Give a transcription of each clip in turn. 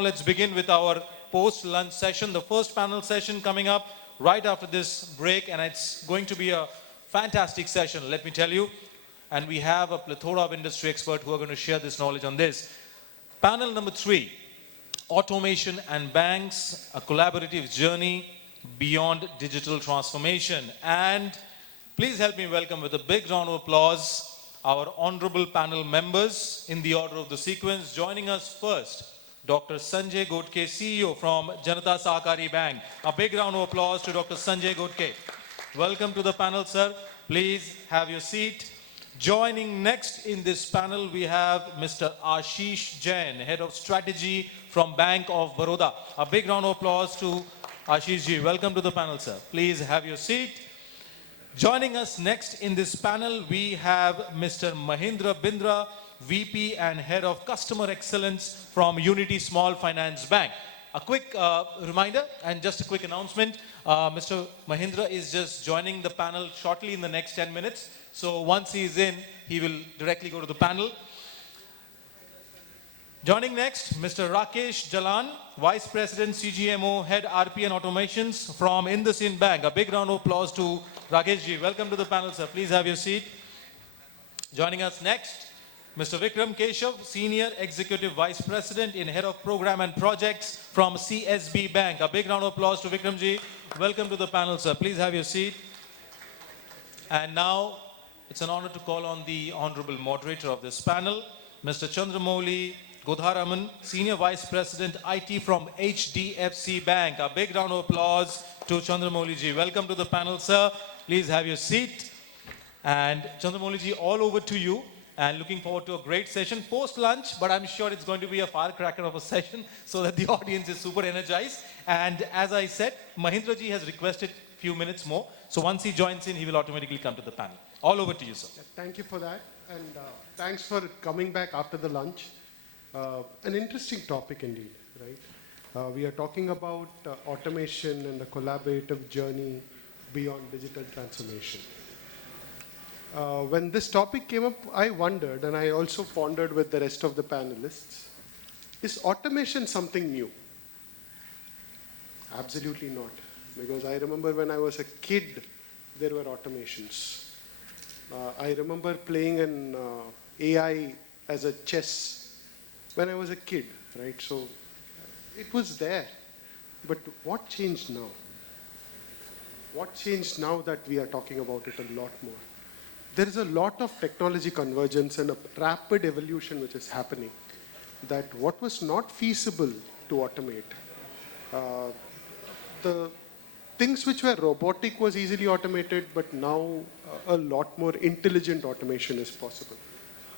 Let's begin with our post-lunch session, the first panel session coming up right after this break, and it's going to be a fantastic session, let me tell you. And we have a plethora of industry experts who are going to share this knowledge on this. Panel number 3, Automation and Banks, a collaborative journey beyond digital transformation. And please help me welcome with a big round of applause our honorable panel members in the order of the sequence. Joining us first, Dr. Sanjay Godke, CEO from Janata Sahakari Bank. A big round of applause to Dr. Sanjay Godke. Welcome to the panel, sir. Please have your seat. Joining next in this panel, we have Mr. Ashish Jain, Head of Strategy from Bank of Baroda. A big round of applause to Ashish ji. Welcome to the panel, sir. Please have your seat. Joining us next in this panel, we have Mr. Mahendra Bindra, VP and Head of Customer Excellence from Unity Small Finance Bank. A quick reminder and just a quick announcement. Mr. Mahendra is just joining the panel shortly in the next 10 minutes. So once he is in, he will directly go to the panel. Joining next, Mr. Rakesh Jalan, Vice President CGMO, Head RP and Automations from IndusInd Bank. A big round of applause to Rakesh ji. Welcome to the panel, sir. Please have your seat. Joining us next, Mr. Vikram Keshav, Senior Executive Vice President in Head of Program and Projects from CSB Bank. A big round of applause to Vikram ji. Welcome to the panel, sir. Please have your seat. And now, it's an honor to call on the honorable moderator of this panel, Mr. Chandramouli Godhandaraman, Senior Vice President IT from HDFC Bank. A big round of applause to Chandramouli ji. Welcome to the panel, sir. Please have your seat. And Chandramouli ji, all over to you. And looking forward to a great session post-lunch, but I'm sure it's going to be a firecracker of a session so that the audience is super energized. And as I said, Mahendra ji has requested a few minutes more. So once he joins in, he will automatically come to the panel. All over to you, sir. Thank you for that. And thanks for coming back after the lunch. An interesting topic indeed, right? We are talking about automation and the collaborative journey beyond digital transformation. When this topic came up, I wondered, and I also pondered with the rest of the panelists, is automation something new? Absolutely not. Because I remember when I was a kid, there were automations. I remember playing an AI as a chess when I was a kid, right? So it was there. But what changed now? What changed now that we are talking about it a lot more? There is a lot of technology convergence and a rapid evolution which is happening, that what was not feasible to automate, the things which were robotic was easily automated, but now a lot more intelligent automation is possible.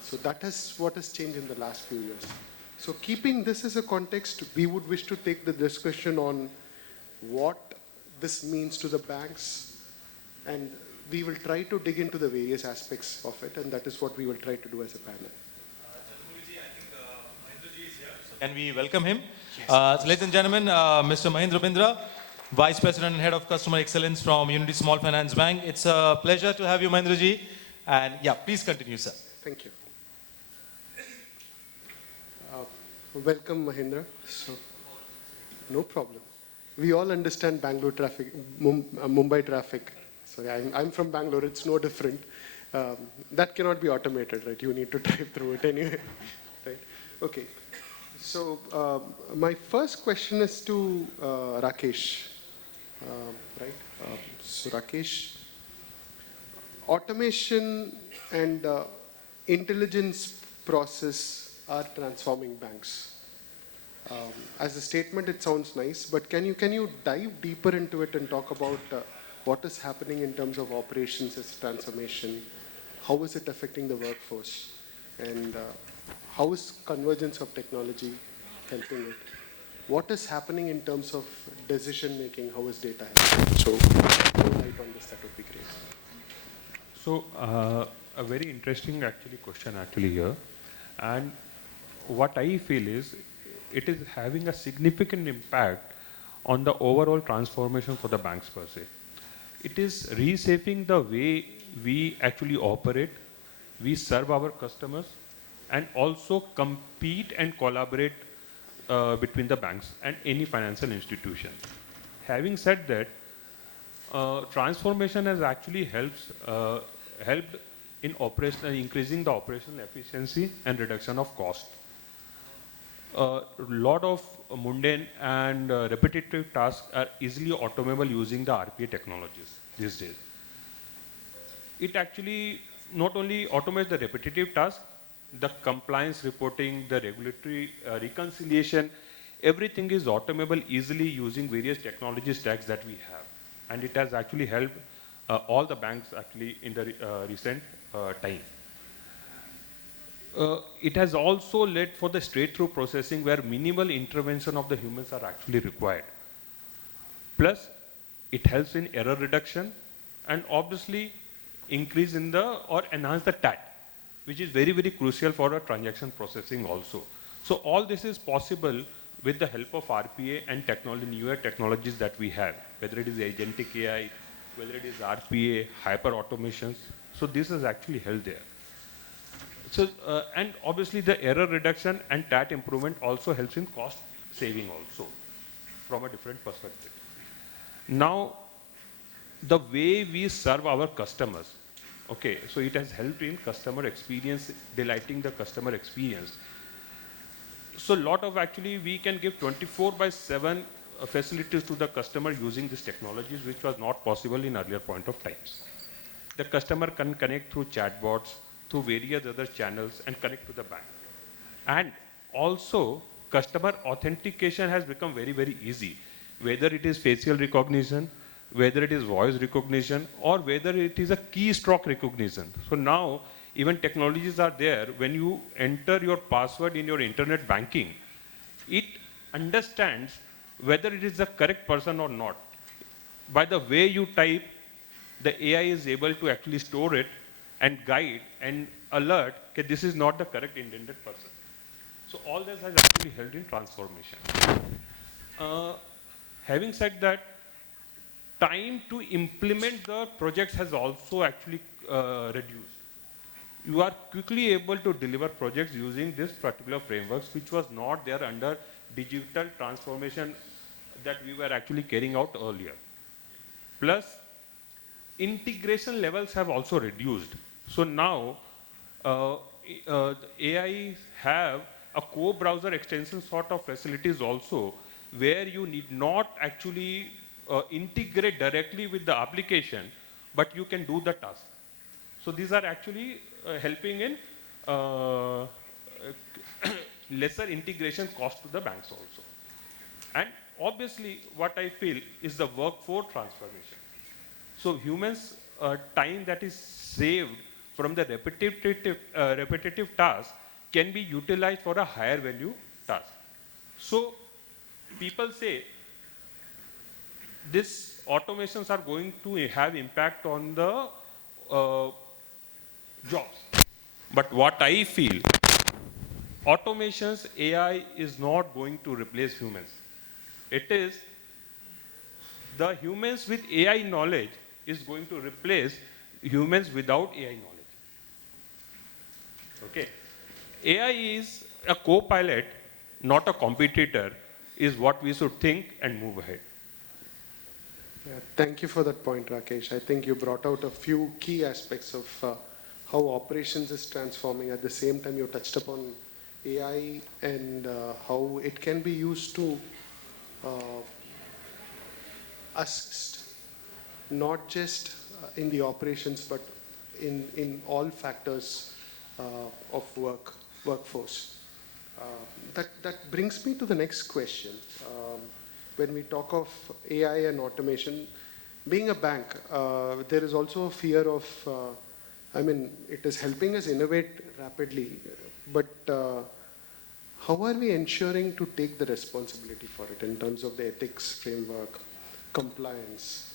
So that is what has changed in the last few years. So keeping this as a context, we would wish to take the discussion on what this means to the banks, and we will try to dig into the various aspects of it, and that is what we will try to do as a panel. Chandramouli, I think Mahendra ji is here. So can we welcome him? Yes. So ladies and gentlemen, Mr. Mahendra Bindra, Vice President and Head of Customer Excellence from Unity Small Finance Bank. It's a pleasure to have you, Mahendra ji. And yeah, please continue, sir. Thank you. Welcome, Mahendra. So, no problem. We all understand Bangalore traffic, Mumbai traffic. So I'm from Bangalore, it's no different. That cannot be automated, right? You need to drive through it anyway, right? Okay. So my first question is to Rakesh, right? So Rakesh, automation and intelligence process are transforming banks. As a statement, it sounds nice, but can you dive deeper into it and talk about what is happening in terms of operations as transformation? How is it affecting the workforce? And how is convergence of technology helping it? What is happening in terms of decision making? How is data helping? So, more light on this, that would be great. So, a very interesting question here. And what I feel is, it is having a significant impact on the overall transformation for the banks per se. It is reshaping the way we actually operate, we serve our customers, and also compete and collaborate between the banks and any financial institution. Having said that, transformation has actually helped in increasing the operational efficiency and reduction of cost. A lot of mundane and repetitive tasks are easily automable using the RPA technologies these days. It actually not only automates the repetitive tasks, the compliance reporting, the regulatory reconciliation, everything is automable easily using various technology stacks that we have. And it has actually helped all the banks actually in the recent time. It has also led for the straight-through processing where minimal intervention of the humans are actually required. Plus, it helps in error reduction and obviously increase in the or enhance the TAT, which is very, very crucial for a transaction processing also. So all this is possible with the help of RPA and technology, newer technologies that we have, whether it is agentic AI, whether it is RPA, hyper automations. So this is actually held there. So, and obviously the error reduction and TAT improvement also helps in cost saving also from a different perspective. Now, the way we serve our customers, okay, so it has helped in customer experience, delighting the customer experience. So lot of actually we can give 24/7 facilities to the customer using these technologies, which was not possible in earlier point of times. The customer can connect through chatbots, through various other channels and connect to the bank. And also customer authentication has become very, very easy, whether it is facial recognition, whether it is voice recognition, or whether it is a keystroke recognition. So now even technologies are there. When you enter your password in your internet banking, it understands whether it is the correct person or not. By the way you type, the AI is able to actually store it and guide and alert that this is not the correct intended person. So all this has actually helped in transformation. Having said that, time to implement the projects has also actually reduced. You are quickly able to deliver projects using this particular frameworks, which was not there under digital transformation that we were actually carrying out earlier. Plus, integration levels have also reduced. So now, AI have a co-browser extension sort of facilities also, where you need not actually integrate directly with the application, but you can do the task. So these are actually helping in lesser integration cost to the banks also. And obviously, what I feel is the workforce transformation. So humans' time that is saved from the repetitive task can be utilized for a higher value task. So people say these automations are going to have impact on the jobs. But what I feel, automations, AI is not going to replace humans. It is the humans with AI knowledge is going to replace humans without AI knowledge. Okay. AI is a co-pilot, not a competitor, is what we should think and move ahead. Yeah, thank you for that point, Rakesh. I think you brought out a few key aspects of how operations is transforming. At the same time, you touched upon AI and how it can be used to assist, not just in the operations, but in all factors of workforce. That brings me to the next question. When we talk of AI and automation, being a bank, there is also a fear of, it is helping us innovate rapidly, but how are we ensuring to take the responsibility for it in terms of the ethics framework, compliance,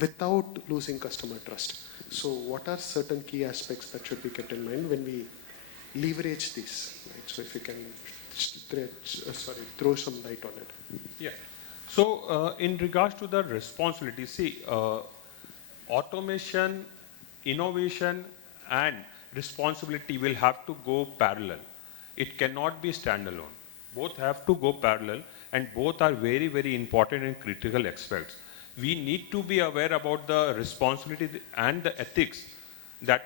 without losing customer trust? So what are certain key aspects that should be kept in mind when we leverage this? Right? So if you can throw some light on it. Yeah. So in regards to the responsibility, see, automation, innovation, and responsibility will have to go parallel. It cannot be standalone. Both have to go parallel, and both are very, very important and critical aspects. We need to be aware about the responsibility and the ethics that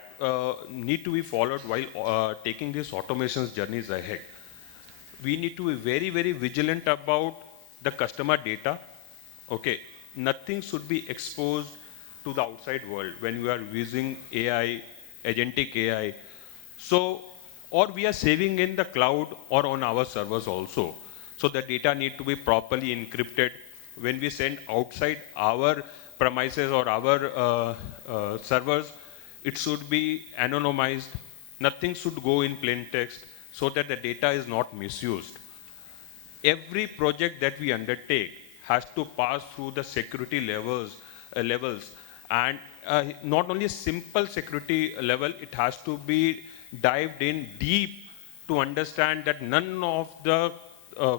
need to be followed while taking these automations journeys ahead. We need to be very, very vigilant about the customer data. Okay, nothing should be exposed to the outside world when we are using AI, agentic AI. So, or we are saving in the cloud or on our servers also. So the data need to be properly encrypted. When we send outside our premises or our servers, it should be anonymized. Nothing should go in plain text so that the data is not misused. Every project that we undertake has to pass through the security levels, and not only a simple security level, it has to be dived in deep to understand that none of the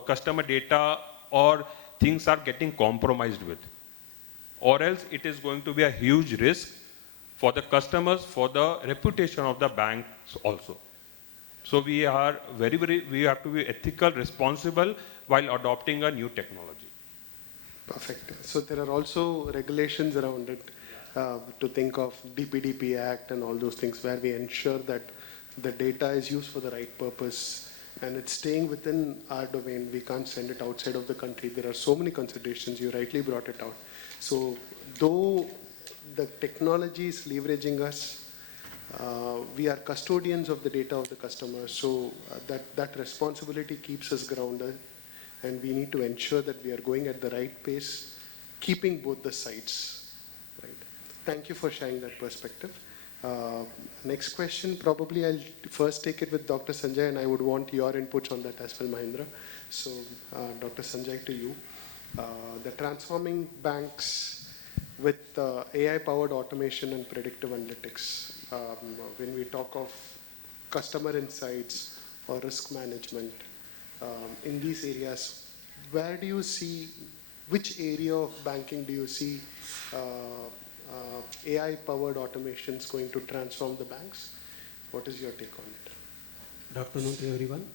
customer data or things are getting compromised with, or else it is going to be a huge risk for the customers, for the reputation of the banks also. So we are we have to be ethical, responsible while adopting a new technology. Perfect. So there are also regulations around it to think of DPDP Act and all those things where we ensure that the data is used for the right purpose and it's staying within our domain. We can't send it outside of the country. There are so many considerations. You rightly brought it out. So though the technology is leveraging us, we are custodians of the data of the customer. So that responsibility keeps us grounded. And we need to ensure that we are going at the right pace, keeping both the sides. Right. Thank you for sharing that perspective. Next question, probably I'll first take it with Dr. Sanjay, and I would want your inputs on that as well, Mahendra. So, Dr. Sanjay, to you. The transforming banks with AI-powered automation and predictive analytics. When we talk of customer insights or risk management, in these areas, where do you see, which area of banking do you see AI-powered automations going to transform the banks? What is your take on it? Good afternoon to everyone.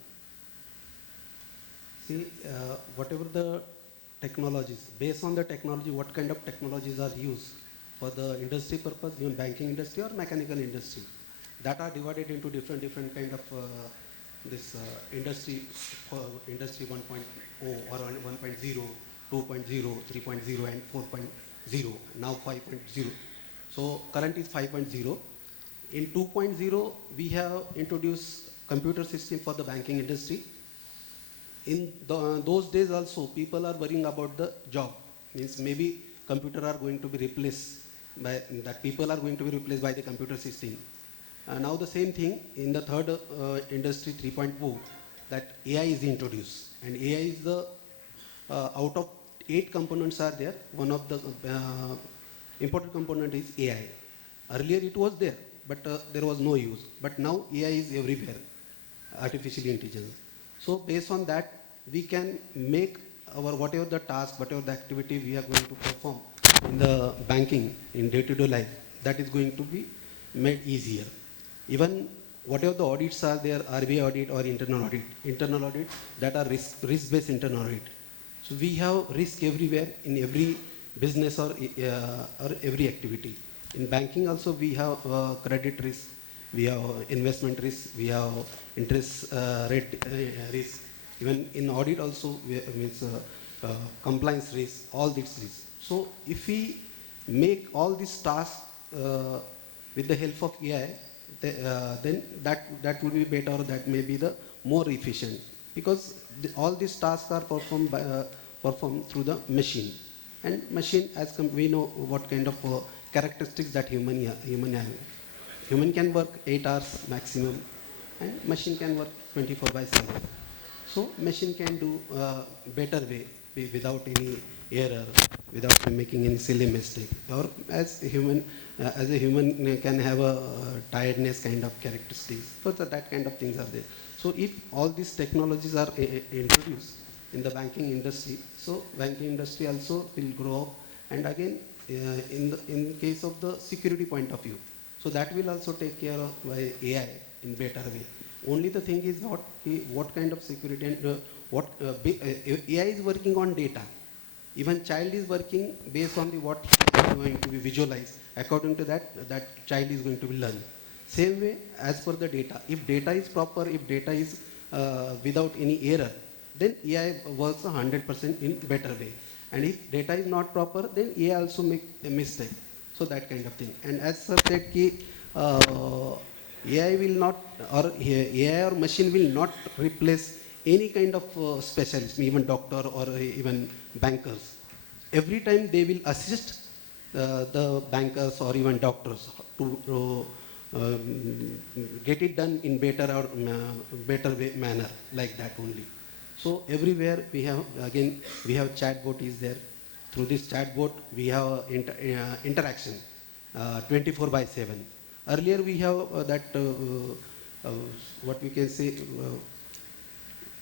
See, whatever the technologies, based on the technology, what kind of technologies are used for the industry purpose, even banking industry or mechanical industry, that are divided into different kind of industry 1.0 or 1.0, 2.0, 3.0 and 4.0, now 5.0. So current is 5.0. In 2.0, we have introduced computer system for the banking industry. In those days also, people are worrying about the job. Means maybe computer are going to be replaced by, that people are going to be replaced by the computer system. Now the same thing in the third industry 3.0, that AI is introduced, and AI is the out of 8 components are there. One of the important component is AI. Earlier it was there, but there was no use. But now AI is everywhere, artificial intelligence. So based on that, we can make our whatever the task, whatever the activity we are going to perform in the banking in day-to-day life, that is going to be made easier. Even whatever the audits are there, RBI audit or internal audit, that are risk-based internal audit. So we have risk everywhere in every business or every activity. In banking also we have credit risk, we have investment risk, we have interest rate risk. Even in audit also, means compliance risk, all these risks. So if we make all these tasks with the help of AI, then that would be better, or that may be the more efficient, because all these tasks are performed through the machine, and machine, as we know what kind of characteristics that human have. Human can work 8 hours maximum, and machine can work 24/7. So machine can do better way without any error, without making any silly mistake. Or as a human can have a tiredness kind of characteristics. So that kind of things are there. So if all these technologies are introduced in the banking industry, so banking industry also will grow up. And again, in case of the security point of view, so that will also take care of by AI in better way. Only the thing is not what kind of security and AI is working on data. Even child is working based on the what he is going to be visualized. According to that, that child is going to be learn. Same way as per the data. If data is proper, if data is without any error, then AI works 100% in better way. And if data is not proper, then AI also make a mistake. So that kind of thing. And as sir said, AI will not, or AI or machine will not replace any kind of specialist, even doctor or even bankers. Every time they will assist the bankers or even doctors to get it done in better or better way, manner, like that only. So everywhere we have, again, we have chatbot is there. Through this chatbot, we have interaction 24/7. Earlier we have what we can say,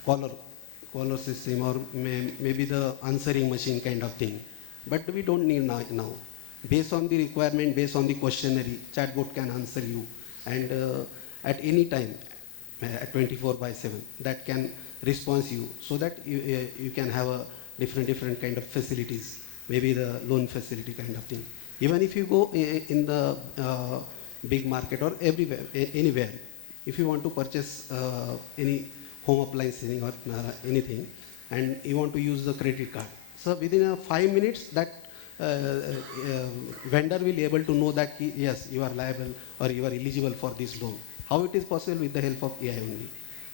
caller system, or maybe the answering machine kind of thing. But we don't need now. Based on the requirement, based on the questionnaire, chatbot can answer you. And at any time, at 24/7, that can respond you, so that you can have a different kind of facilities, maybe the loan facility kind of thing. Even if you go in the big market or everywhere, anywhere, if you want to purchase any home appliance or anything, and you want to use the credit card, so within 5 minutes, that vendor will be able to know that yes, you are liable or you are eligible for this loan. How it is possible? With the help of AI only.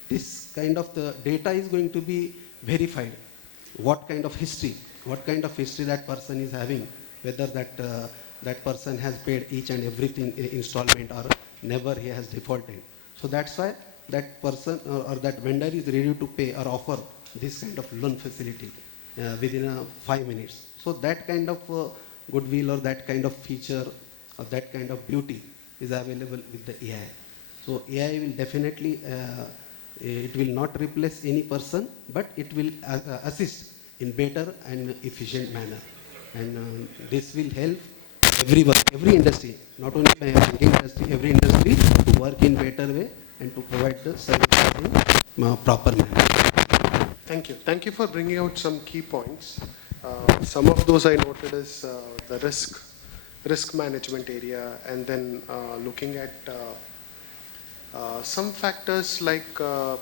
This kind of the data is going to be verified. What kind of history that person is having, whether that person has paid each and everything installment or never he has defaulted. So that's why that person or that vendor is ready to pay or offer this kind of loan facility within 5 minutes. So that kind of goodwill or that kind of feature or that kind of beauty is available with the AI. So AI will definitely, it will not replace any person, but it will assist in better and efficient manner. And this will help everyone, every industry, not only the banking industry, every industry to work in better way and to provide the services in proper manner. Thank you. Thank you for bringing out some key points. Some of those I noted as the risk management area, and then looking at some factors like a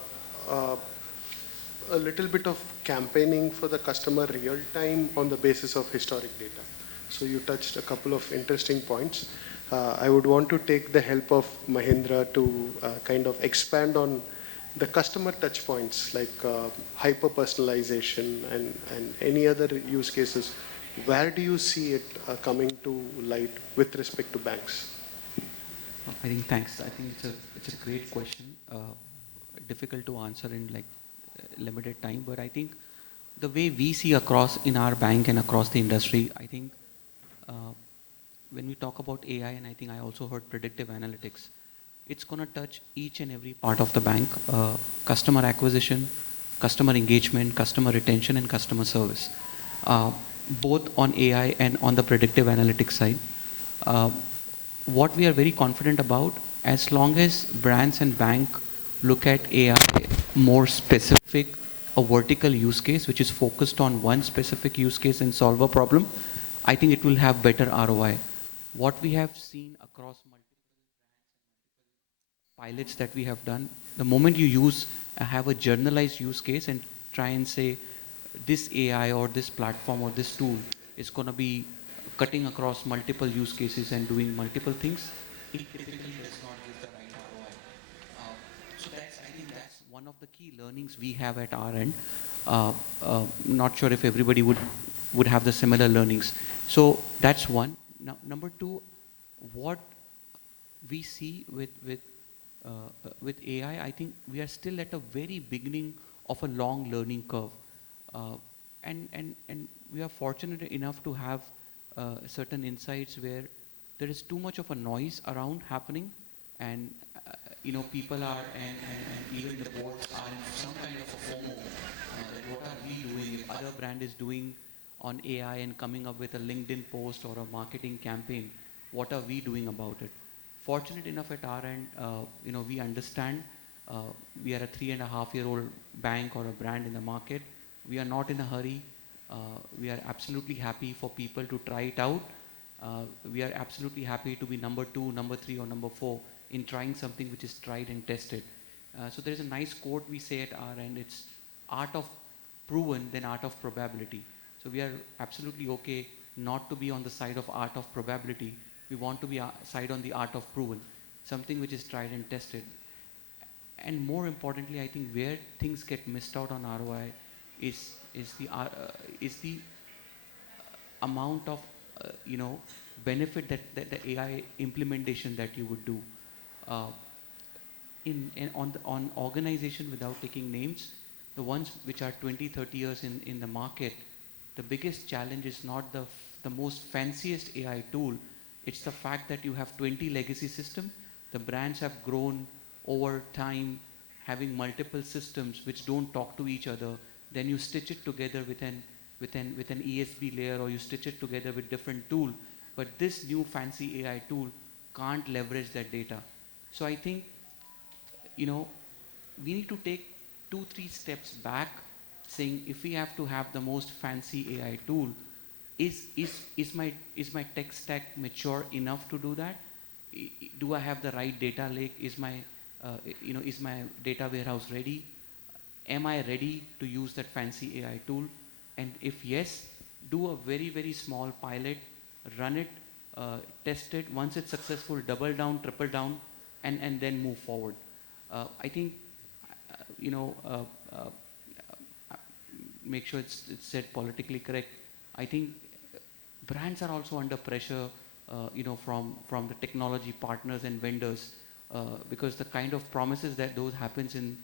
little bit of campaigning for the customer real time on the basis of historic data. So you touched a couple of interesting points. I would want to take the help of Mahendra to kind of expand on the customer touch points, like hyper personalization and any other use cases. Where do you see it coming to light with respect to banks? I think thanks. I think it's a great question. Difficult to answer in like limited time, but I think the way we see across in our bank and across the industry, I think when we talk about AI, and I think I also heard predictive analytics, it's going to touch each and every part of the bank: customer acquisition, customer engagement, customer retention, and customer service, both on AI and on the predictive analytics side. What we are very confident about, as long as brands and bank look at AI more specific, a vertical use case which is focused on one specific use case and solve a problem, I think it will have better ROI. What we have seen across multiple pilots that we have done, the moment you have a generalized use case and try and say this AI or this platform or this tool is going to be cutting across multiple use cases and doing multiple things, it typically does not give the right ROI. So I think that's one of the key learnings we have at our end. Not sure if everybody would have the similar learnings. So that's one. Now, number two, what we see with AI, I think we are still at a very beginning of a long learning curve. And we are fortunate enough to have certain insights where there is too much of a noise around happening, and people are and even the boards are in some kind of a FOMO. That what are we doing? If other brand is doing on AI and coming up with a LinkedIn post or a marketing campaign, what are we doing about it? Fortunate enough at our end, we understand We are a 3.5-year-old bank or a brand in the market. We are not in a hurry. We are absolutely happy for people to try it out. We are absolutely happy to be number 2, number 3, or number 4 in trying something which is tried and tested. So there is a nice quote we say at our end. It's art of proven than art of probability. So we are absolutely okay not to be on the side of art of probability. We want to be side on the art of proven, something which is tried and tested. And more importantly, I think where things get missed out on ROI is the amount of benefit that the AI implementation that you would do. On organization, without taking names, the ones which are 20, 30 years in the market, the biggest challenge is not the most fanciest AI tool. It's the fact that you have 20 legacy systems. The brands have grown over time, having multiple systems which don't talk to each other. Then you stitch it together with an ESB layer, or you stitch it together with different tool. But this new fancy AI tool can't leverage that data. So I think, we need to take 2-3 steps back, saying if we have to have the most fancy AI tool, is my tech stack mature enough to do that? Do I have the right data lake? Is my data warehouse ready? Am I ready to use that fancy AI tool? And if yes, do a very, very small pilot, run it, test it. Once it's successful, double down, triple down, and then move forward. I think, make sure it's said politically correct. I think brands are also under pressure, from the technology partners and vendors, because the kind of promises that those happens in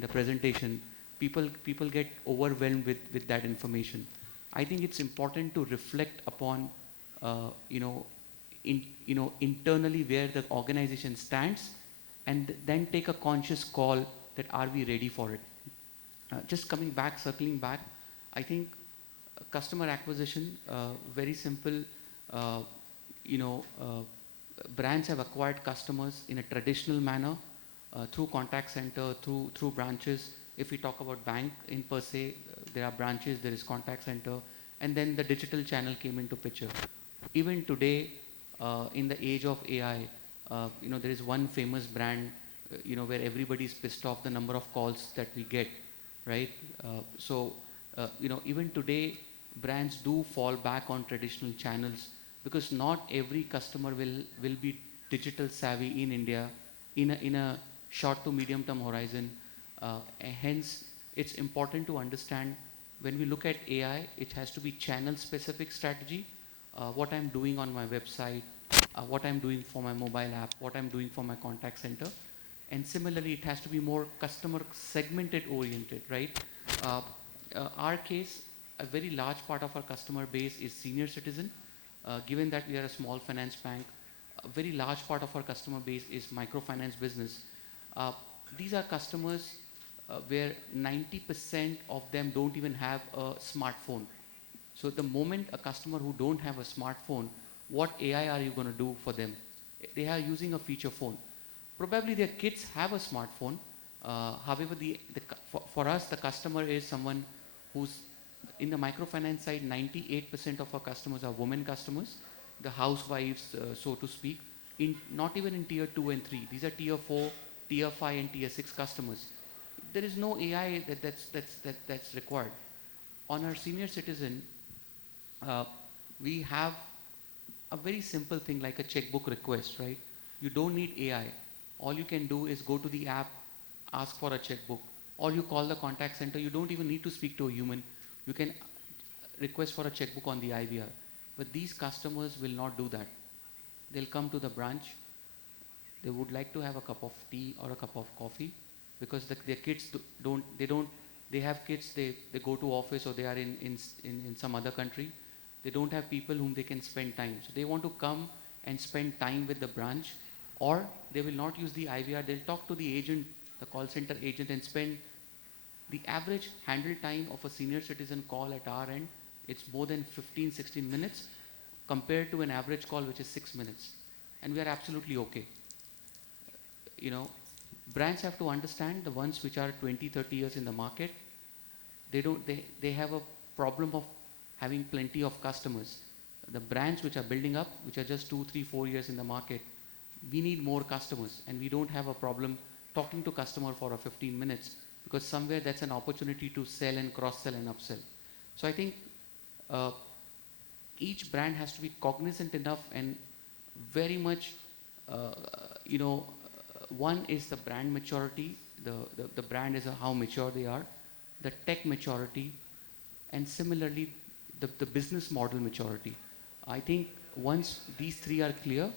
the presentation, people get overwhelmed with that information. I think it's important to reflect upon, internally where the organization stands, and then take a conscious call that are we ready for it. Just circling back, I think customer acquisition, very simple. Brands have acquired customers in a traditional manner, through contact center, through branches. If we talk about bank in per se, there are branches, there is contact center, and then the digital channel came into picture. Even today, in the age of AI, there is one famous brand, where everybody's pissed off the number of calls that we get, right? Even today, brands do fall back on traditional channels, because not every customer will be digital savvy in India in a short to medium term horizon. Hence, it's important to understand, when we look at AI, it has to be channel specific strategy. What I'm doing on my website, what I'm doing for my mobile app, what I'm doing for my contact center. And similarly, it has to be more customer segmented oriented, right? Our case, a very large part of our customer base is senior citizen. Given that we are a small finance bank, a very large part of our customer base is microfinance business. These are customers where 90% of them don't even have a smartphone. So the moment a customer who don't have a smartphone, what AI are you going to do for them? They are using a feature phone. Probably their kids have a smartphone. However, for us, the customer is someone who's in the microfinance side. 98% of our customers are women customers, the housewives, so to speak. Not even in tier 2 and 3. These are tier 4, tier 5, and tier 6 customers. There is no AI that's required. On our senior citizen, we have a very simple thing like a checkbook request, right? You don't need AI. All you can do is go to the app, ask for a checkbook, or you call the contact center. You don't even need to speak to a human. You can request for a checkbook on the IVR. But these customers will not do that. They'll come to the branch. They would like to have a cup of tea or a cup of coffee, because their kids they have kids, they go to office, or they are in some other country. They don't have people whom they can spend time. So they want to come and spend time with the branch, or they will not use the IVR. They'll talk to the agent, the call center agent, and spend the average handle time of a senior citizen call at our end. It's more than 15-16 minutes compared to an average call which is 6 minutes. And we are absolutely okay. brands have to understand the ones which are 20, 30 years in the market, they have a problem of having plenty of customers. The brands which are building up, which are just 2, 3, 4 years in the market, we need more customers, and we don't have a problem talking to customer for a 15 minutes, because somewhere that's an opportunity to sell and cross-sell and upsell. So I think uh, each brand has to be cognizant enough and very much, you know, one is the brand maturity, the brand is how mature they are, the tech maturity, and similarly the business model maturity. I think once these three are clear,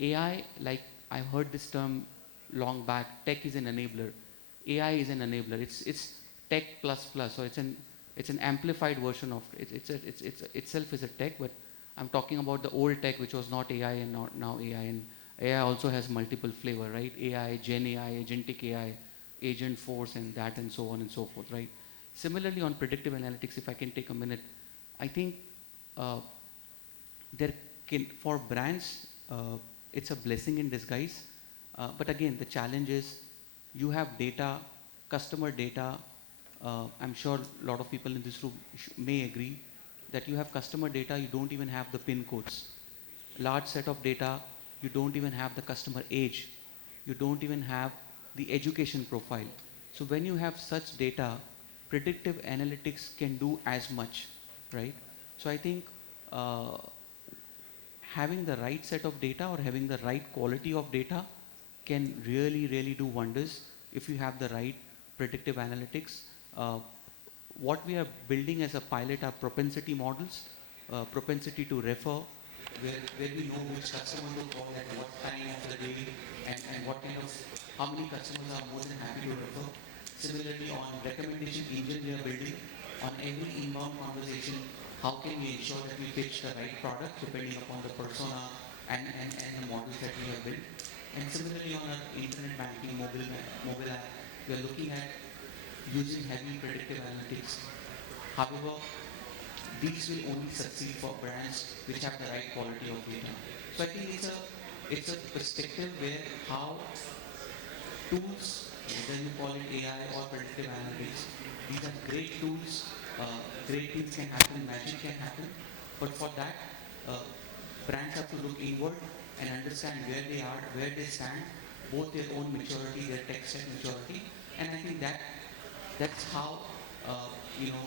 AI, like I've heard this term long back, tech is an enabler. AI is an enabler. It's tech plus plus, so it's an amplified version of it. It's itself is a tech, but I'm talking about the old tech, which was not AI and not now AI. And AI also has multiple flavor, right? AI, Gen AI, agentic AI, agent force, and that, and so on and so forth, right? Similarly, on predictive analytics, if I can take a minute, I think uh, there can, for brands, it's a blessing in disguise. But again, the challenge is you have data, customer data. I'm sure a lot of people in this room may agree that you have customer data, you don't even have the PIN codes. Large set of data, you don't even have the customer age. You don't even have the education profile. So when you have such data, predictive analytics can do as much, right? So I think uh, having the right set of data or having the right quality of data can really, really do wonders if you have the right predictive analytics. Uh, what we are building as a pilot are propensity models, propensity to refer, where we know which customer to call at what time of the day, and what kind of, how many customers are more than happy to refer. Similarly, on recommendation engine we are building, on every inbound conversation, how can we ensure that we pitch the right product depending upon the persona and the models that we have built. And similarly, on our internet banking mobile app, we are looking at using heavy predictive analytics. However, these will only succeed for brands which have the right quality of data. So I think it's a perspective where how tools, whether you call it AI or predictive analytics, these are great tools. Great things can happen, magic can happen. But for that, uh, brands have to look inward and understand where they are, where they stand, both their own maturity, their tech stack maturity, and I think that's how uh, you know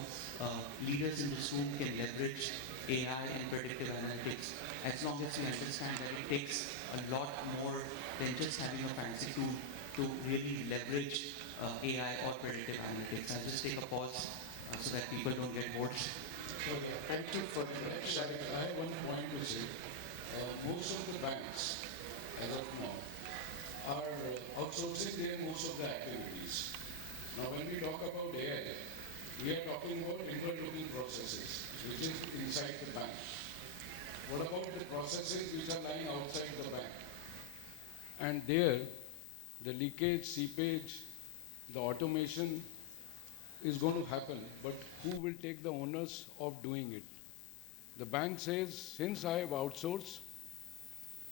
leaders in this room can leverage AI and predictive analytics, as long as we understand that it takes a lot more than just having a fancy tool to really leverage AI or predictive analytics. I'll just take a pause so that people don't get bored. Thank you for that. I have one point to say. Most of the banks, as of now, are outsourcing their most of the activities. Now, when we talk about AI, we are talking about inward-looking processes, which is inside the bank. What about the processes which are lying outside the bank? And there, the leakage, seepage, the automation is going to happen, but who will take the onus of doing it? The bank says, since I have outsourced,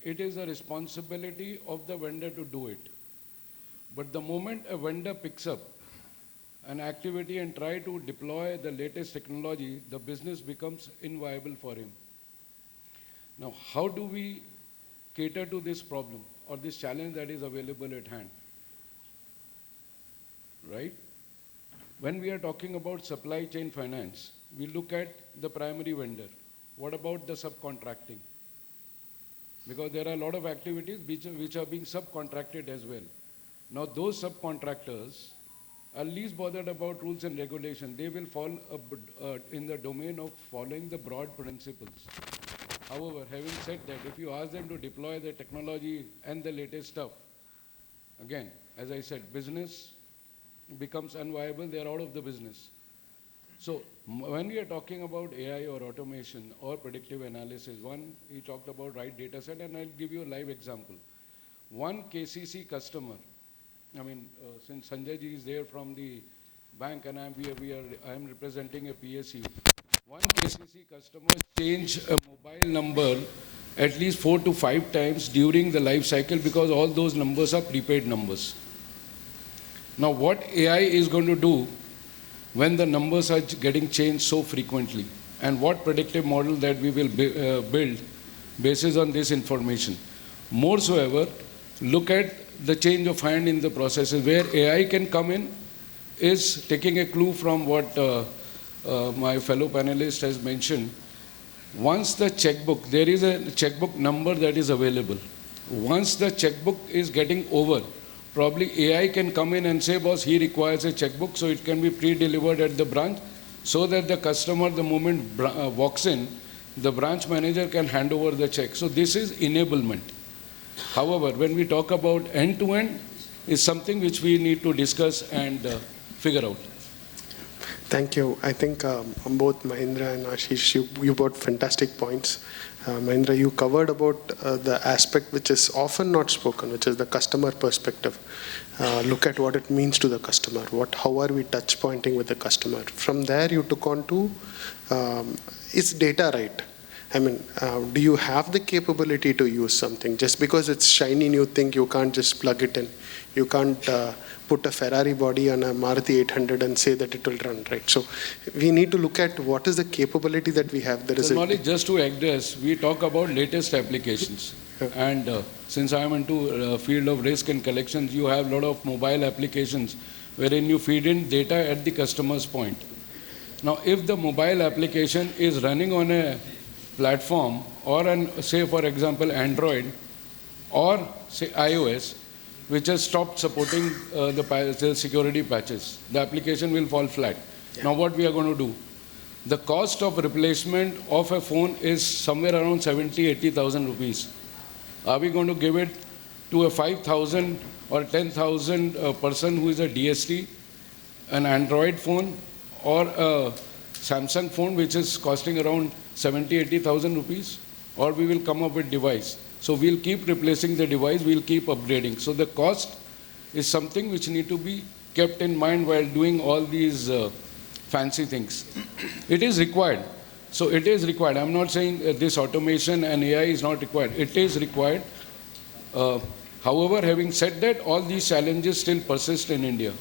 it is a responsibility of the vendor to do it. But the moment a vendor picks up an activity and try to deploy the latest technology, the business becomes inviable for him. Now, how do we cater to this problem or this challenge that is available at hand? Right? When we are talking about supply chain finance, we look at the primary vendor. What about the subcontracting? Because there are a lot of activities which are being subcontracted as well. Now, those subcontractors are least bothered about rules and regulations. They will fall in the domain of following the broad principles. However, having said that, if you ask them to deploy the technology and the latest stuff, again, as I said, business becomes unviable, they are out of the business. So when we are talking about AI or automation or predictive analysis, one, he talked about right data set, and I'll give you a live example. One KCC customer, since Sanjay ji is there from the bank and I'm representing a PSU. One KCC customer changed a mobile number at least 4 to 5 times during the life cycle, because all those numbers are prepaid numbers. Now, what AI is going to do when the numbers are getting changed so frequently, and what predictive model that we will build basis on this information. Moreover, look at the change of hand in the processes. Where AI can come in is taking a clue from what my fellow panelist has mentioned. Once the checkbook, there is a checkbook number that is available. Once the checkbook is getting over, probably AI can come in and say, boss, he requires a checkbook, so it can be pre-delivered at the branch, so that the customer, the moment walks in, the branch manager can hand over the check. So this is enablement. However, when we talk about end-to-end, is something which we need to discuss and figure out. Thank you. I think both Mahendra and Ashish, you brought fantastic points. Mahendra, you covered about the aspect which is often not spoken, which is the customer perspective. Look at what it means to the customer. How are we touch pointing with the customer? From there, you took on to, is data right? I mean, do you have the capability to use something? Just because it's shiny new thing, you can't just plug it in. You can't put a Ferrari body on a Maruti 800 and say that it will run, right? So we need to look at what is the capability that we have. There is just to address, we talk about latest applications. And since I am into field of risk and collections, you have a lot of mobile applications wherein you feed in data at the customer's point. Now, if the mobile application is running on a platform or say for example Android or say iOS, which has stopped supporting the security patches, the application will fall flat. Yeah. Now what we are going to do? The cost of replacement of a phone is somewhere around 70,000-80,000 rupees. Are we going to give it to a 5,000 or 10,000 person who is a DST, an Android phone, or a Samsung phone which is costing around 70,000-80,000 rupees? Or we will come up with device. So we'll keep replacing the device, we'll keep upgrading. So the cost is something which need to be kept in mind while doing all these fancy things. It is required. So it is required. I'm not saying this automation and AI is not required. It is required. However, having said that, all these challenges still persist in India.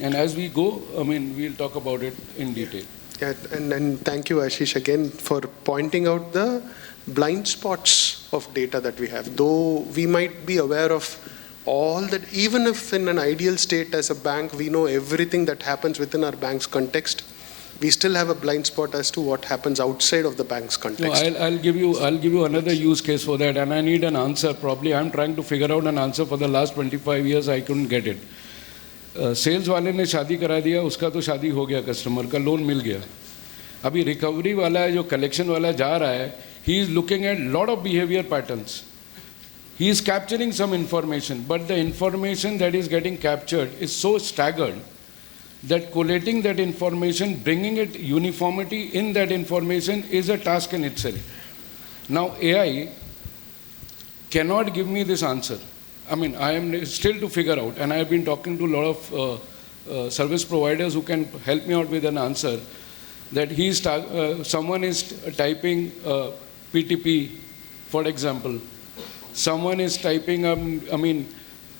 And as we go, I mean, we'll talk about it in detail. Yeah, and thank you, Ashish, again for pointing out the blind spots of data that we have. Though we might be aware of all that, even if in an ideal state as a bank, we know everything that happens within our bank's context, we still have a blind spot as to what happens outside of the bank's context. No, I'll give you another use case for that, and I need an answer. Probably I'm trying to figure out an answer for the last 25 years. I couldn't get it. Sales वाले ने शादी करा दिया, उसका तो शादी हो गया, कस्टमर का लोन मिल गया. अभी रिकवरी वाला है, जो कलेक्शन वाला जा रहा है, he is looking at lot of behavior patterns. He is capturing some information, but the information that is getting captured is so staggered that collating that information, bringing it uniformity in that information is a task in itself. Now AI cannot give me this answer. I mean, I am still to figure out, and I have been talking to a lot of service providers who can help me out with an answer, that someone is typing PTP, for example. Someone is typing,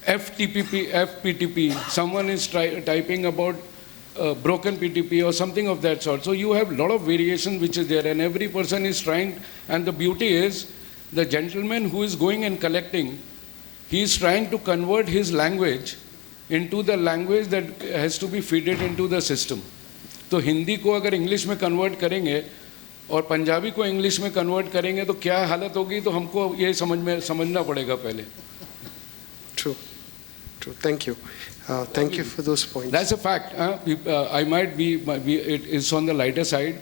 FPTP. Someone is typing about broken PTP or something of that sort. So you have a lot of variation which is there, and every person is trying, and the beauty is, the gentleman who is going and collecting, he is trying to convert his language into the language that has to be fed into the system. तो हिंदी को अगर English में convert करेंगे और पंजाबी को English में convert करेंगे तो क्या हालत होगी, तो हमको ये समझना पड़ेगा पहले. True. Thank you. Thank you for those points. That's a fact. I might be, it is on the lighter side,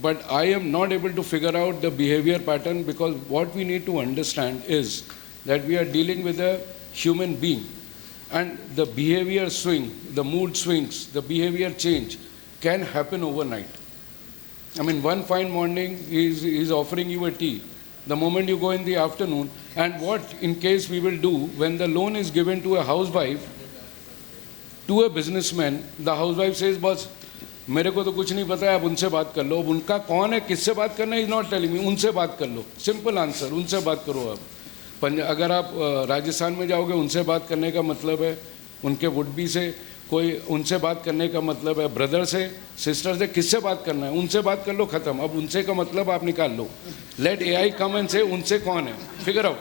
but I am not able to figure out the behavior pattern, because what we need to understand is that we are dealing with a human being, and the behavior swing, the mood swings, the behavior change can happen overnight. I mean, one fine morning he's offering you a tea. The moment you go in the afternoon, and what in case we will do when the loan is given to a housewife, to a businessman, the housewife says, boss, मेरे को तो कुछ नहीं पता है, आप उनसे बात कर लो। अब उनका कौन है, किससे बात करना है, इज नॉट टेलिंग मी, उनसे बात कर लो, सिंपल आंसर, उनसे बात करो आप। अगर आप राजस्थान में जाओगे, उनसे बात करने का मतलब है उनके वुड बी से, कोई उनसे बात करने का मतलब है ब्रदर से, सिस्टर से, किससे बात करना है, उनसे बात कर लो, खत्म। अब उनसे का मतलब आप निकाल लो, लेट AI कम एंड से उनसे कौन है, figure out.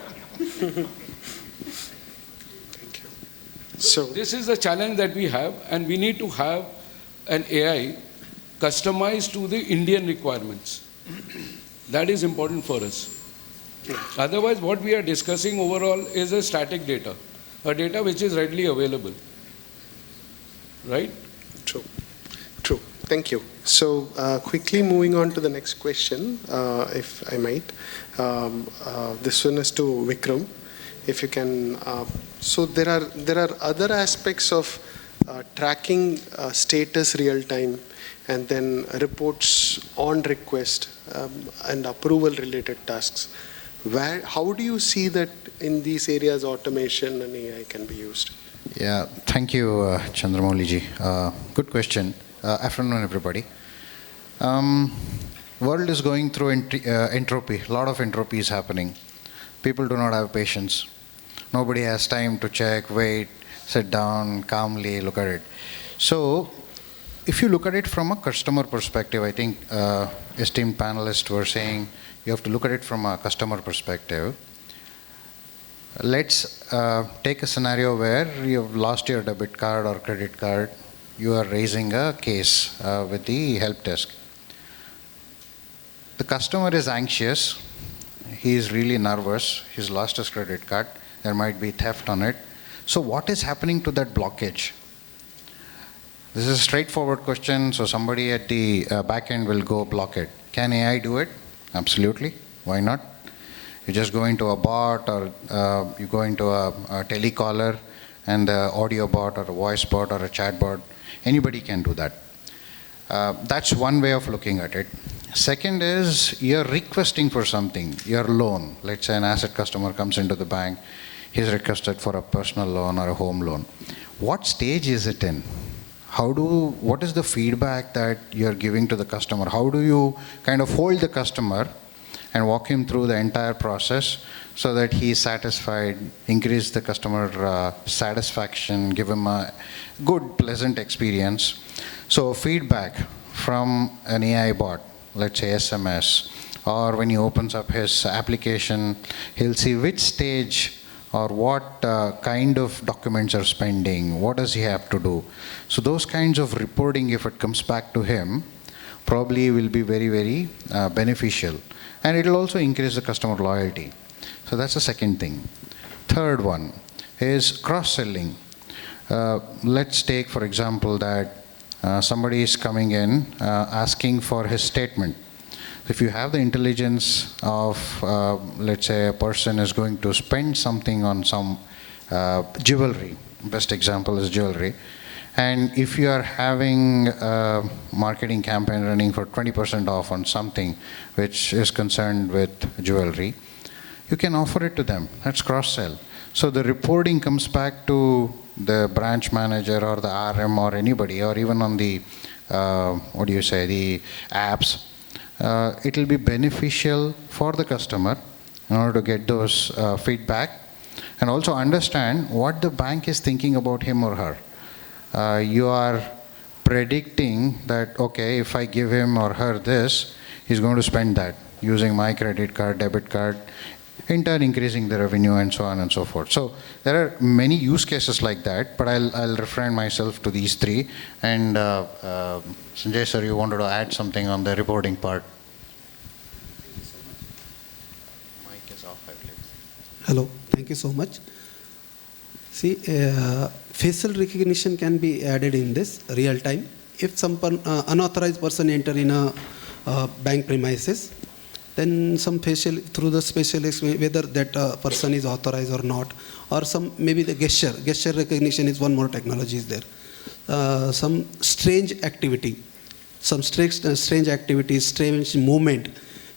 So, This is the challenge that we have, and we need to have an AI customized to the Indian requirements. That is important for us. Otherwise, what we are discussing overall is a static data, a data which is readily available. Right? true, true. Thank you. So, quickly moving on to the next question, if I might. This one is to Vikram. If you can, so there are other aspects of tracking status real time, and then reports on request, and approval related tasks. How do you see that in these areas automation and AI can be used? Yeah, thank you, Chandramouli ji. Good question. Afternoon, everybody. World is going through entropy. A lot of entropy is happening. People do not have patience. Nobody has time to check, wait, sit down, calmly look at it. So, if you look at it from a customer perspective, I think esteemed panelists were saying you have to look at it from a customer perspective. Let's take a scenario where you've lost your debit card or credit card. You are raising a case with the help desk. The customer is anxious. He is really nervous. He's lost his credit card. There might be theft on it. So what is happening to that blockage? This is a straightforward question, so somebody at the back end will go block it. Can AI do it? Absolutely. Why not? You just go into a bot, or you go into a telecaller and the audio bot or a voice bot or a chat bot. Anybody can do that. That's one way of looking at it. Second is you're requesting for something, your loan. Let's say an asset customer comes into the bank, he's requested for a personal loan or a home loan. What stage is it in? What is the feedback that you're giving to the customer? How do you kind of hold the customer and walk him through the entire process so that he's satisfied, increase the customer satisfaction, give him a good, pleasant experience? So feedback from an AI bot, let's say SMS, or when he opens up his application, he'll see which stage or what kind of documents are pending, what does he have to do. So those kinds of reporting, if it comes back to him, probably will be very, very beneficial. And it will also increase the customer loyalty. So that's the second thing. Third one is cross-selling. Let's take, for example, that somebody is coming in asking for his statement. If you have the intelligence of, let's say, a person is going to spend something on some jewelry, best example is jewelry, and if you are having a marketing campaign running for 20% off on something which is concerned with jewelry, you can offer it to them. That's cross-sell. So the reporting comes back to the branch manager or the RM or anybody, or even on the, the apps. It will be beneficial for the customer in order to get those feedback and also understand what the bank is thinking about him or her. You are predicting that, okay, if I give him or her this, he's going to spend that using my credit card, debit card, in turn increasing the revenue and so on and so forth. So there are many use cases like that, but I'll refrain myself to these three. And Sanjay sir, you wanted to add something on the reporting part. Mic is off, I believe. Hello, thank you so much. See, facial recognition can be added in this real time. If some unauthorized person enter in a bank premises, then some facial, through the specialist, whether that person is authorized or not, or some, maybe the gesture recognition is one more technology is there. Some strange activity, strange movement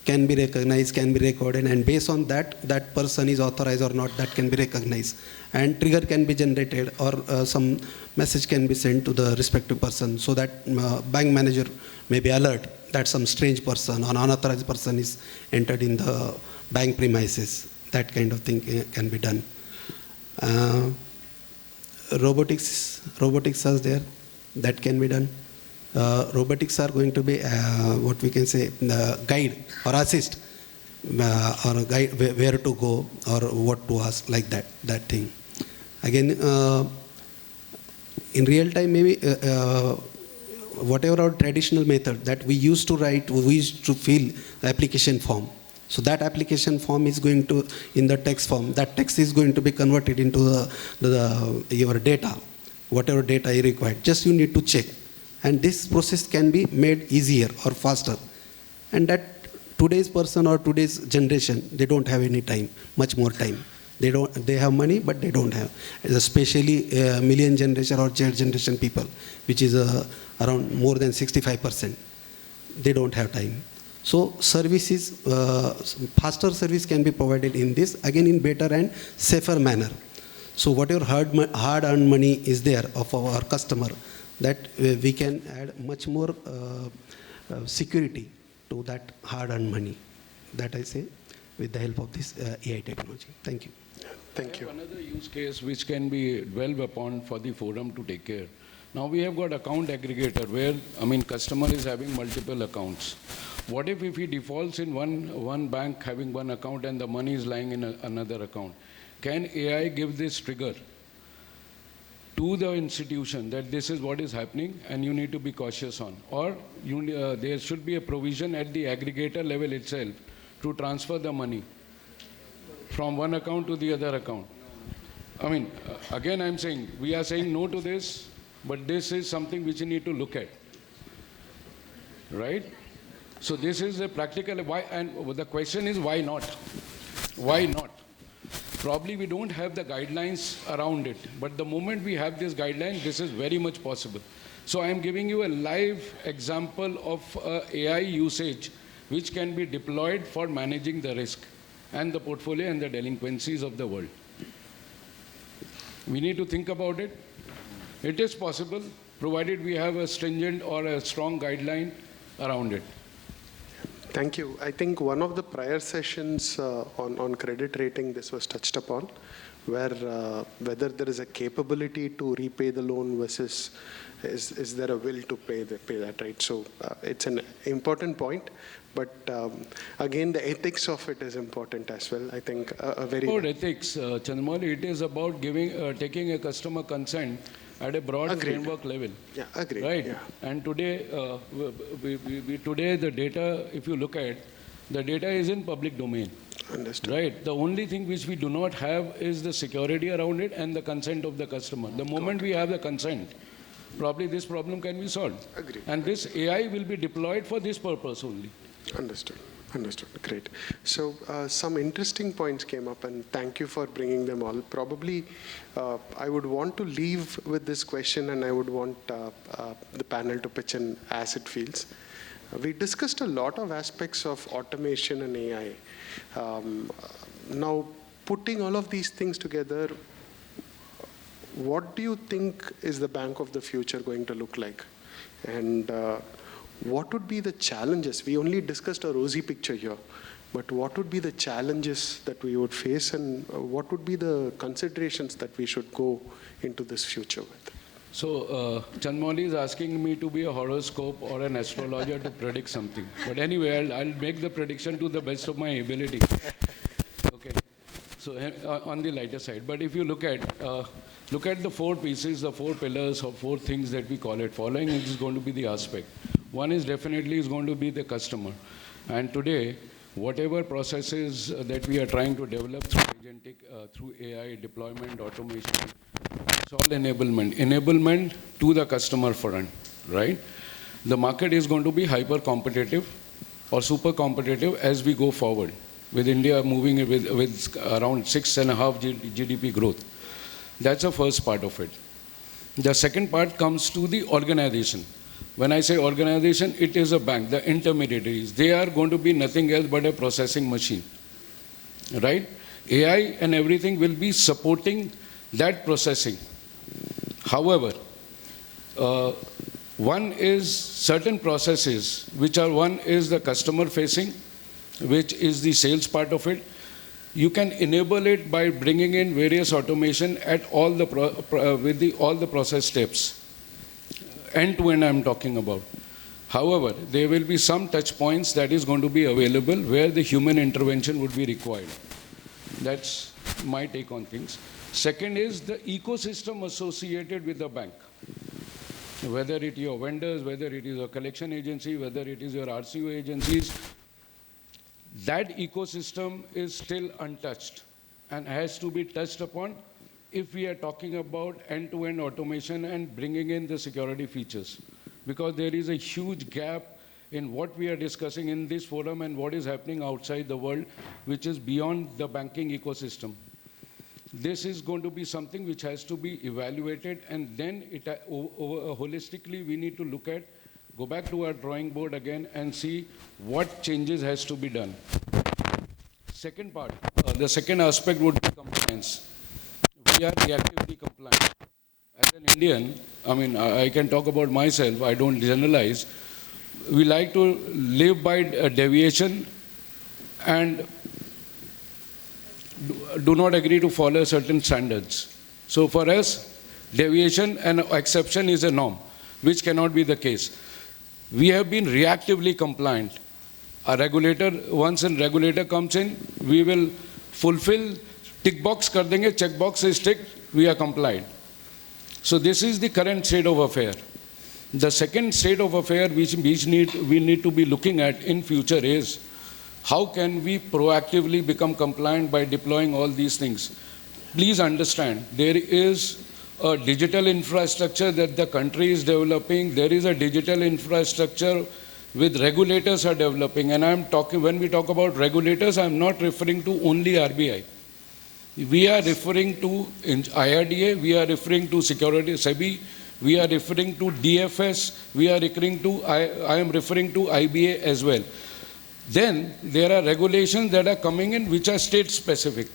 can be recognized, can be recorded, and based on that, that person is authorized or not, that can be recognized. And trigger can be generated, or some message can be sent to the respective person, so that bank manager may be alert that some strange person or unauthorized person is entered in the bank premises. That kind of thing can be done. Robotics are there, that can be done. Robotics are going to be what we can say guide or assist or a guide where to go or what to ask, like that thing. Again, in real time, maybe whatever our traditional method that we used to write, we used to fill the application form. So that application form is going to, in the text form, that text is going to be converted into your data, whatever data you require. Just you need to check. And this process can be made easier or faster. And that today's person or today's generation, they don't have any time, much more time. They have money, but they don't have. Especially millennial generation or Z generation people, which is around more than 65%. They don't have time. So services, faster service can be provided in this, again in better and safer manner. So whatever hard-earned money is there of our customer, that we can add much more security to that hard-earned money. That I say with the help of this AI technology. Thank you. Thank you. Another use case which can be dwelled upon for the forum to take care. Now we have got account aggregator where, customer is having multiple accounts. What if he defaults in one bank having one account and the money is lying in another account? Can AI give this trigger to the institution that this is what is happening and you need to be cautious on? Or there should be a provision at the aggregator level itself to transfer the money from one account to the other account? Again I'm saying, we are saying no to this, but this is something which you need to look at, right? So this is a practical, why, and the question is why not? Why not? Probably we don't have the guidelines around it, but the moment we have this guideline, this is very much possible. So I am giving you a live example of AI usage which can be deployed for managing the risk and the portfolio and the delinquencies of the world. We need to think about it. It is possible, provided we have a stringent or a strong guideline around it. Thank you. I think one of the prior sessions on credit rating, this was touched upon, where whether there is a capability to repay the loan versus is there a will to pay that, right? So it's an important point, but again, the ethics of it is important as well. I think a very... About ethics, Chandramouli, it is about taking a customer consent at a broad framework level. Yeah, agreed. Right? Yeah. And today, today the data, if you look at, the data is in public domain. Understood. Right? The only thing which we do not have is the security around it and the consent of the customer. The moment we have the consent, probably this problem can be solved. Agreed. And this AI will be deployed for this purpose only. Understood. Understood. Great. So some interesting points came up, and thank you for bringing them all. Probably I would want to leave with this question, and I would want the panel to pitch in as it feels. We discussed a lot of aspects of automation and AI. Now, putting all of these things together, what do you think is the bank of the future going to look like? And what would be the challenges? We only discussed a rosy picture here, but what would be the challenges that we would face, and what would be the considerations that we should go into this future with? So, Chandramouli is asking me to be a horoscope or an astrologer to predict something. But anyway, I'll make the prediction to the best of my ability. Okay. So, on the lighter side. But if you look at the four pieces, the four pillars, or four things that we call it, following is going to be the aspect. One is definitely going to be the customer. And today, whatever processes that we are trying to develop through agentic, through AI deployment, automation, it's all enablement. Enablement to the customer front, right? The market is going to be hyper competitive or super competitive as we go forward, with India moving with around 6.5 GDP growth. That's the first part of it. The second part comes to the organization. When I say organization, it is a bank, the intermediaries. They are going to be nothing else but a processing machine, right? AI and everything will be supporting that processing. However, one is certain processes, which are one is the customer facing, which is the sales part of it. You can enable it by bringing in various automation at all the all the process steps. End to end I'm talking about. However, there will be some touch points that is going to be available where the human intervention would be required. That's my take on things. Second is the ecosystem associated with the bank. Whether it is your vendors, whether it is a collection agency, whether it is your RCO agencies, that ecosystem is still untouched and has to be touched upon if we are talking about end-to-end automation and bringing in the security features. Because there is a huge gap in what we are discussing in this forum and what is happening outside the world, which is beyond the banking ecosystem. This is going to be something which has to be evaluated, and then holistically we need to look at, go back to our drawing board again and see what changes has to be done. Second part, the second aspect would be compliance. We are reactively compliant. As an Indian, I mean, I can talk about myself, I don't generalize. We like to live by deviation and do not agree to follow certain standards. So for us, deviation and exception is a norm, which cannot be the case. We have been reactively compliant. A regulator, once a regulator comes in, we will fulfill, tick box kar denge, check box is ticked, we are compliant. So this is the current state of affair. The second state of affair which we need to be looking at in future is, how can we proactively become compliant by deploying all these things? Please understand, there is a digital infrastructure that the country is developing. There is a digital infrastructure with regulators are developing. And I'm talking, when we talk about regulators, I'm not referring to only RBI. We are referring to IRDA, we are referring to security, SEBI, we are referring to DFS, we are referring to, I am referring to IBA as well. Then there are regulations that are coming in which are state specific.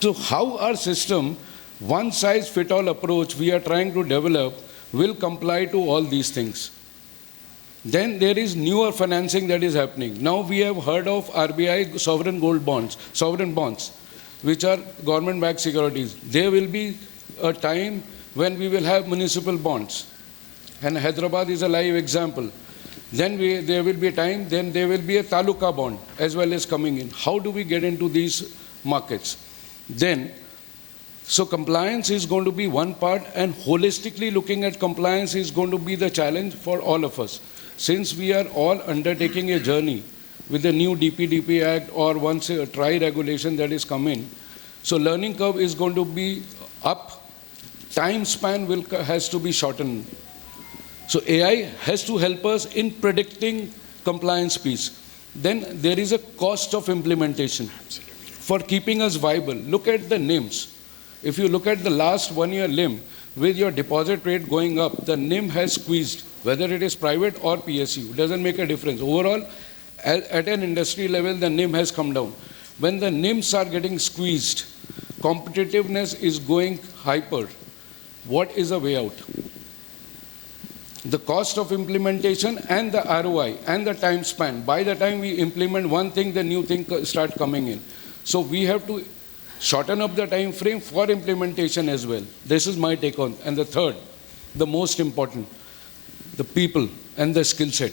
So how our system, one size fit all approach we are trying to develop will comply to all these things. Then there is newer financing that is happening. Now we have heard of RBI sovereign gold bonds, sovereign bonds, which are government-backed securities. There will be a time when we will have municipal bonds. And Hyderabad is a live example. Then there will be a time, then there will be a taluka bond as well as coming in. How do we get into these markets? Then, so compliance is going to be one part, and holistically looking at compliance is going to be the challenge for all of us. Since we are all undertaking a journey with the new DPDP Act or once a tri-regulation that is coming, so learning curve is going to be up, time span has to be shortened. So AI has to help us in predicting compliance piece. Then there is a cost of implementation for keeping us viable. Look at the NIMs. If you look at the last 1 year NIM, with your deposit rate going up, the NIM has squeezed, whether it is private or PSU, doesn't make a difference. Overall, at an industry level, the NIM has come down. When the NIMs are getting squeezed, competitiveness is going hyper. What is a way out? The cost of implementation and the ROI and the time span. By the time we implement one thing, the new thing start coming in. So we have to shorten up the time frame for implementation as well. This is my take on. And the third, the most important, the people and the skill set.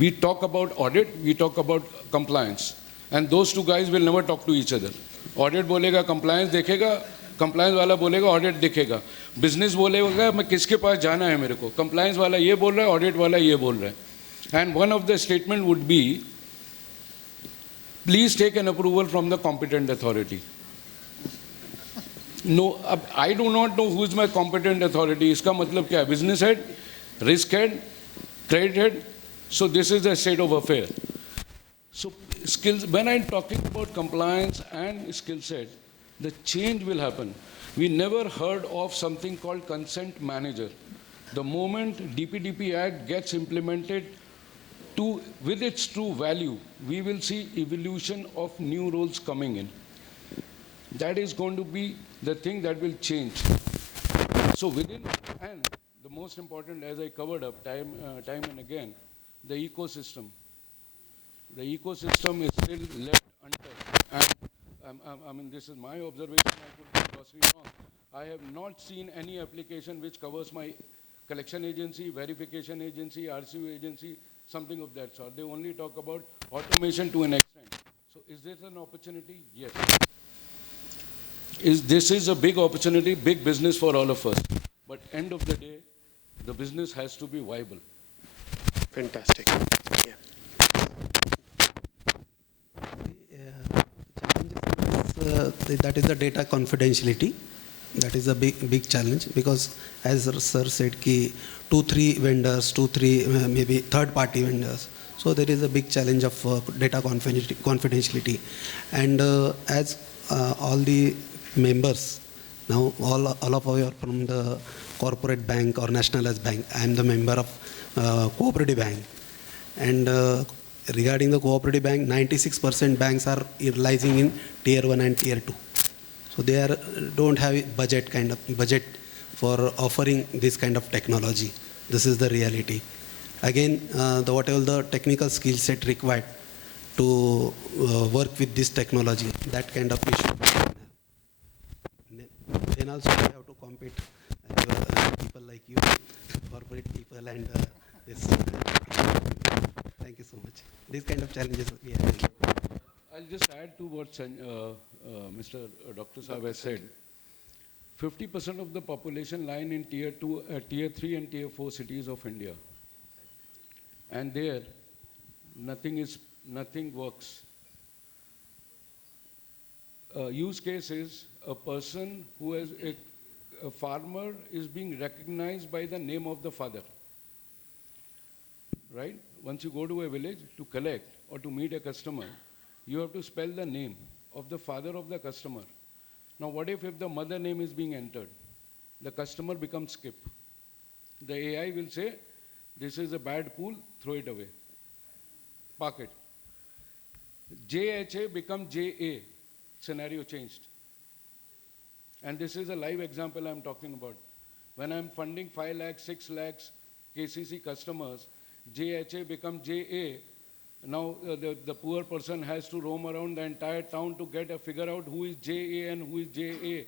We talk about audit, we talk about compliance. And those two guys will never talk to each other. Audit bolega, compliance dekhega, compliance wala bolega, audit dekhega. Business bolega, मैं किसके पास जाना है मेरे को. Compliance wala ये बोल रहा है, audit wala ये बोल रहा है. And one of the statement would be, please take an approval from the competent authority. No, I do not know who is my competent authority. इसका मतलब क्या है? Business head, risk head, credit head. So this is the state of affair. So skills, when I'm talking about compliance and skill set, the change will happen. We never heard of something called consent manager. The moment DPDP Act gets implemented with its true value, we will see evolution of new roles coming in. That is going to be the thing that will change. So and the most important, as I covered up time and again, the ecosystem. The ecosystem is still left untouched. And I mean, this is my observation, I could be grossly wrong. I have not seen any application which covers my collection agency, verification agency, RCU agency, something of that sort. They only talk about automation to an extent. So is this an opportunity? Yes. This is a big opportunity, big business for all of us. But end of the day, the business has to be viable. Fantastic. Yeah. That is the data confidentiality. That is a big challenge, because as sir said, 2-3 vendors, maybe third-party vendors. So there is a big challenge of data confidentiality. And as all the members, now all of you are from the corporate bank or nationalized bank. I am the member of cooperative bank. And regarding the cooperative bank, 96% banks are realizing in tier 1 and tier 2. So they don't have a budget for offering this kind of technology. This is the reality. Again, whatever the technical skill set required to work with this technology, that kind of issue. Then also we have to compete with people like you, corporate people, and this. Thank you so much. These kind of challenges we have. I'll just add to what Mr. Dr. Saab has said. 50% of the population lie in tier 3 and tier 4 cities of India. And there, nothing works. Use case is a person who is a farmer is being recognized by the name of the father. Right? Once you go to a village to collect or to meet a customer, you have to spell the name of the father of the customer. Now, what if the mother name is being entered? The customer becomes skip. The AI will say, this is a bad pool, throw it away. Park it. JHA becomes JA. Scenario changed. And this is a live example I'm talking about. When I'm funding 5 lakhs, 6 lakhs KCC customers, JHA becomes JA. Now the poor person has to roam around the entire town to figure out who is JA and who is JA.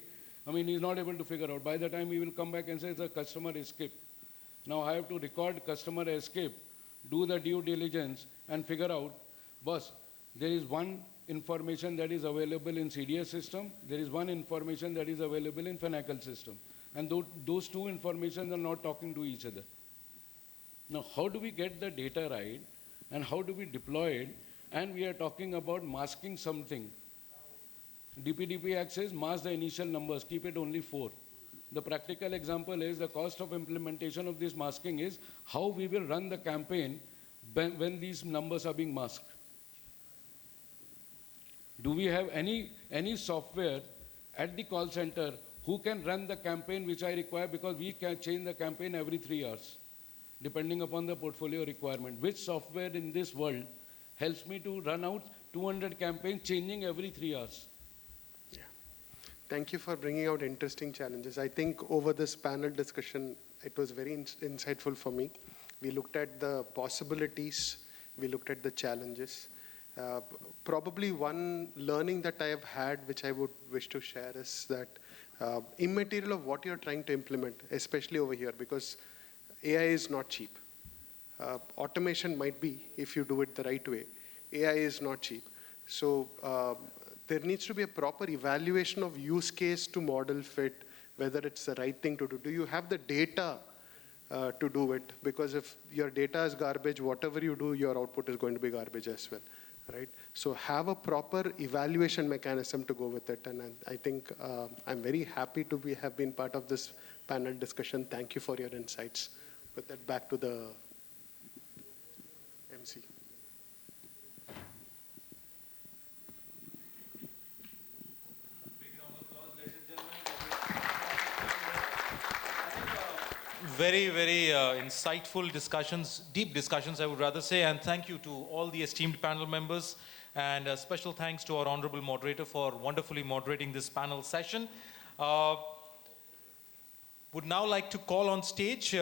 I mean, he's not able to figure out. By the time he will come back and say the customer escape. Now I have to record customer escape, do the due diligence and figure out, boss, there is one information that is available in CDS system, there is one information that is available in Finacle system. And those two informations are not talking to each other. Now, how do we get the data right? And how do we deploy it? And we are talking about masking something. DPDP Act says mask the initial numbers, keep it only 4. The practical example is the cost of implementation of this masking is how we will run the campaign when these numbers are being masked. Do we have any software at the call center who can run the campaign which I require, because we can change the campaign every 3 hours. Depending upon the portfolio requirement. Which software in this world helps me to run out 200 campaigns changing every 3 hours? Yeah. Thank you for bringing out interesting challenges. I think over this panel discussion, it was very insightful for me. We looked at the possibilities, we looked at the challenges. Probably one learning that I have had, which I would wish to share, is that immaterial of what you're trying to implement, especially over here, because AI is not cheap. Automation might be if you do it the right way. AI is not cheap. So there needs to be a proper evaluation of use case to model fit, whether it's the right thing to do. Do you have the data to do it? Because if your data is garbage, whatever you do, your output is going to be garbage as well. Right? So have a proper evaluation mechanism to go with it. And I think I'm very happy to have been part of this panel discussion. Thank you for your insights. With that, back to the MC. very, very insightful discussions, deep discussions, I would rather say. And thank you to all the esteemed panel members. And a special thanks to our honorable moderator for wonderfully moderating this panel session. Would now like to call on stage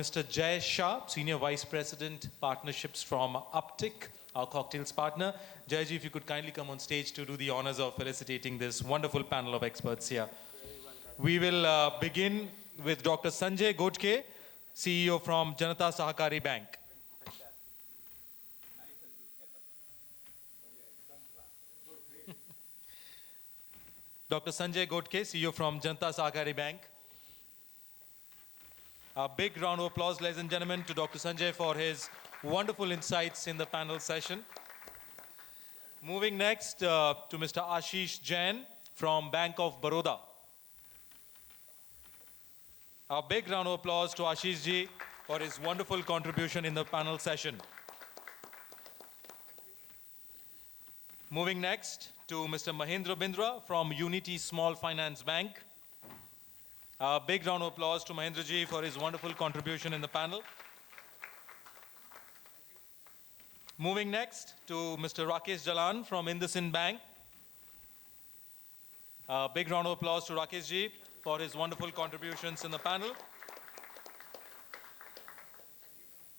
Mr. Jay Shah, Senior Vice President, Partnerships from 𝐈𝐴𝐻DFC, our cocktails partner. Jayji, if you could kindly come on stage to do the honors of felicitating this wonderful panel of experts here. We will begin with Dr. Sanjay Godke, CEO from Janata Sahakari Bank. Dr. Sanjay Godke, CEO from Janata Sahakari Bank. A big round of applause, ladies and gentlemen, to Dr. Sanjay for his wonderful insights in the panel session. Moving next to Mr. Ashish Jain from Bank of Baroda. A big round of applause to Ashish ji for his wonderful contribution in the panel session. Moving next to Mr. Mahendra Bindra from Unity Small Finance Bank. A big round of applause to Mahendra ji for his wonderful contribution in the panel. Moving next to Mr. Rakesh Jalan from IndusInd Bank. A big round of applause to Rakesh ji for his wonderful contributions in the panel.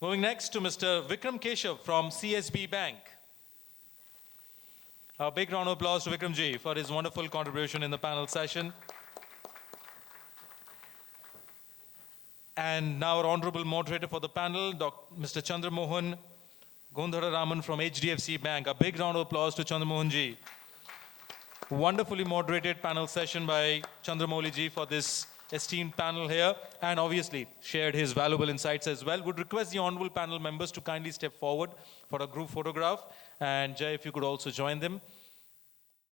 Moving next to Mr. Vikram Keshav from CSB Bank. A big round of applause to Vikram ji for his wonderful contribution in the panel session. And now our honorable moderator for the panel, Mr. Chandramouli Godhandaraman from HDFC Bank. A big round of applause to Chandramouli ji. Wonderfully moderated panel session by Chandramouli ji for this esteemed panel here, and obviously shared his valuable insights as well. Would request the honorable panel members to kindly step forward for a group photograph. And Jay, if you could also join them.